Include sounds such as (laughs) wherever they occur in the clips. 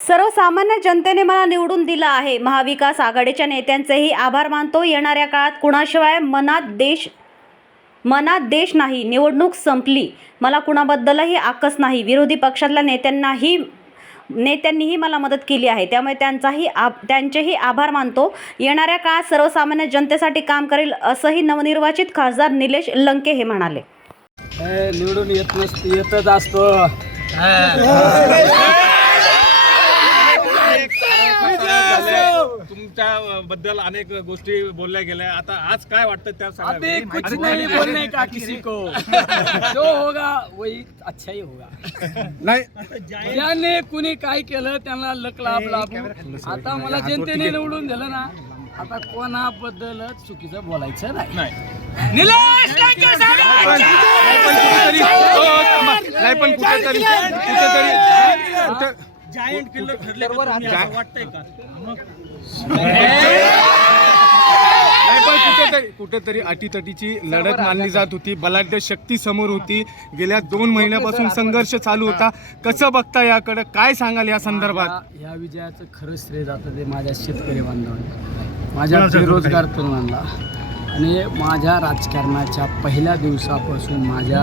सर्वसामान्य जनतेने मला निवडून दिलं आहे. महाविकास आघाडीच्या नेत्यांचेही आभार मानतो. येणाऱ्या काळात कुणाशिवाय मनात देश मनात देश नाही. निवडणूक संपली. मला कुणाबद्दलही आकस नाही. विरोधी पक्षातल्या नेत्यांनाही नेत्यांनीही मला मदत केली आहे. त्यामुळे त्यांचाही आभ त्यांचेही आभार मानतो. येणाऱ्या काळात सर्वसामान्य जनतेसाठी काम करेल असंही नवनिर्वाचित खासदार निलेश लंके हे म्हणाले. हे निवडून येत नसत येतच असतो. तुमच्या बद्दल अनेक गोष्टी बोलल्या गेल्या. आता आज काय वाटतं त्या अभी सगळ्या कुछ नहीं बोलने का किसी को। (laughs) जो होगा वही अच्छा ही होगा। नाही। ज्याने कुणी काय केलं त्यांना लक लाभ लाभू आता मला जनतेने निवडून दिलं ना आता कोणाबद्दलच चुकीचं बोलायचं नाही. निलेश लंके साहेब! नाही पण कुठेतरी कुठेतरी कुठे जायंट किल्लर ठरले का तुम्ही असं वाटतंय का? नाही पण कुठेतरी कुठेतरी अटीतटीची लढत मानली जात होती. बलाढ्य शक्ती समोर होती. गेल्या दोन महिन्यापासून संघर्ष चालू होता. कसं बघता याकडे? काय सांगाल या संदर्भात? या- या विजयाचं खरं श्रेय जातं ते माझ्या शेतकरी बांधवांना. माझ्या बेरोजगार तरुणांना. आणि माझ्या राजकारणाच्या पहिल्या दिवसापासून माझ्या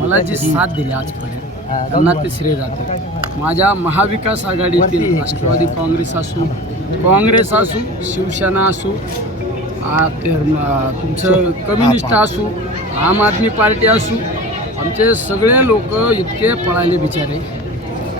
मला जी साथ दिली आजपर्यंत त्यांना ते श्रेय जातं माझ्या महाविकास आघाडीतील राष्ट्रवादी काँग्रेस असू काँग्रेस असू शिवसेना असू आ, ते, म, तुमचं कम्युनिस्ट असू आम आदमी पार्टी असू आमचे सगळे लोक इतके पळाले बिचारे.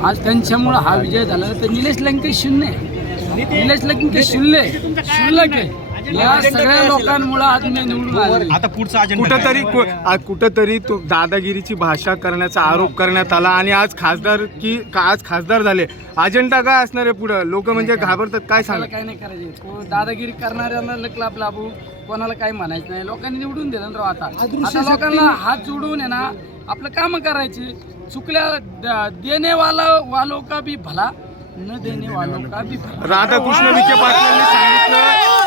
आज त्यांच्यामुळं हा विजय झाला. तर निलेश लंके शून्य आहे. निलेश लंके शून्य शुल्लक आहे या सगळ्या लोकांमुळे आज मी निवडून आलो आता पुढचा अजेंडा कुठंतरी कु- आ- कुठंतरी तो दादागिरीची भाषा करण्याचा आरोप करण्यात आला आणि आज खासदार की आज खासदार झाले. अजेंडा काय असणार आहे पुढं? लोक म्हणजे घाबरतात काय सांगा? काय नाही करायचे. दादागिरी करणाऱ्यांना लक लाभ लाभू कोणाला काही म्हणायचं नाही. लोकांनी निवडून दिलं राव आता. आता लोकांना हात जोडून आहे ना आपलं काम करायचे. चुकल्या द- देणे वाला वालो का भी भला न देणे वालो का भी भला. राधाकृष्ण विखे पाटलांनी सांगितलं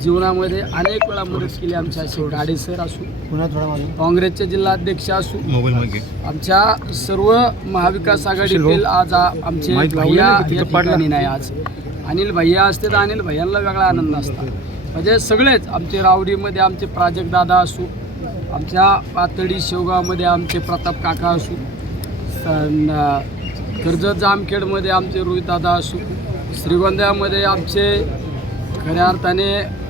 जीवनामध्ये अनेक वेळा मदत केली आमच्या असे गाडे सर असू काँग्रेसचे जिल्हाध्यक्ष असू आमच्या सर्व महाविकास आघाडीतील आज आमचे भैया या. ठिकाणी नाही आज. अनिल भैया असते तर अनिल भैयांना वेगळा आनंद असता. म्हणजे सगळेच आमचे रावडीमध्ये आमचे प्राजक्त दादा असू आमच्या पातळी शेवगावमध्ये आमचे प्रताप काका असू कर्जत जामखेडमध्ये आमचे रोहित दादा असू श्रीगोंद्यामध्ये आमचे खऱ्या अर्थाने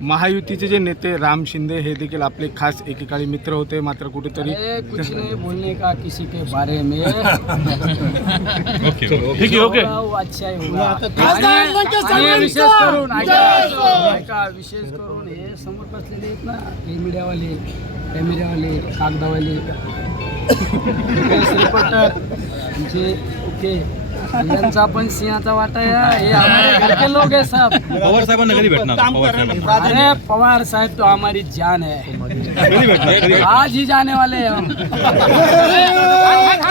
महायुतीचे जे नेते राम शिंदे हे देखील आपले खास एकेकाळी मित्र होते मात्र कुठेतरी अरे कुछ नहीं बोलने का किसी के बारे में। (laughs) ठीक आहे ओके होगा वो अच्छा ही विशेष करून ऐका ऐका, विशेष करून हे समोर बसलेले आहेत ना हे मीडियावाले कॅमेऱ्यावाले कागदावाले. (laughs) रिपोर्टर जे ओके. यांचा पण सिंहाचा वाटा आहे हे हमारे घर के लोग है सब पवार साहेबांना कधी भेटणार? पवार साहेबांना. अरे पवार साहब तो हमारी जान है कधी भेटणार? कधी आज ही जाने वाले हैं हम (laughs)